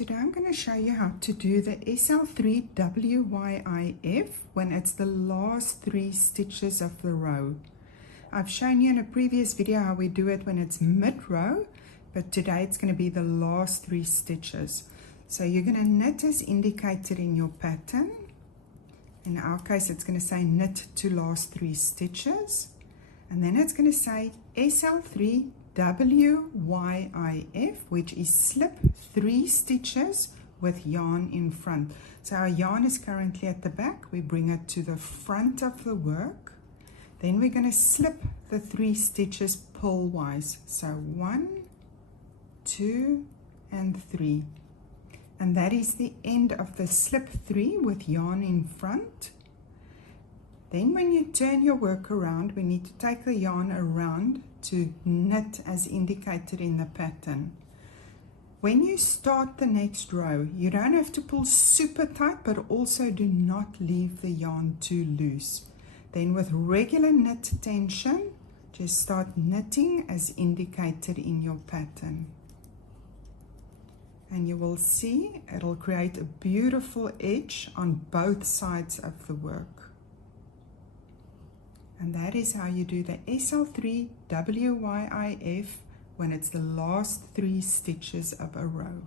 today I'm going to show you how to do the SL3WYIF when it's the last 3 stitches of the row. I've shown you in a previous video how we do it when it's mid-row, but today it's going to be the last 3 stitches. So you're going to knit as indicated in your pattern. In our case it's going to say knit to last 3 stitches, and then it's going to say SL3WYIF, which is slip 3 stitches with yarn in front. So our yarn is currently at the back. We bring it to the front of the work. Then we're going to slip the 3 stitches purlwise. So 1, 2, and 3. And that is the end of the slip 3 with yarn in front. Then when you turn your work around, we need to take the yarn around to knit as indicated in the pattern. When you start the next row, you don't have to pull super tight, but also do not leave the yarn too loose. Then with regular knit tension, just start knitting as indicated in your pattern. And you will see it'll create a beautiful edge on both sides of the work. And that is how you do the SL3WYIF when it's the last 3 stitches of a row.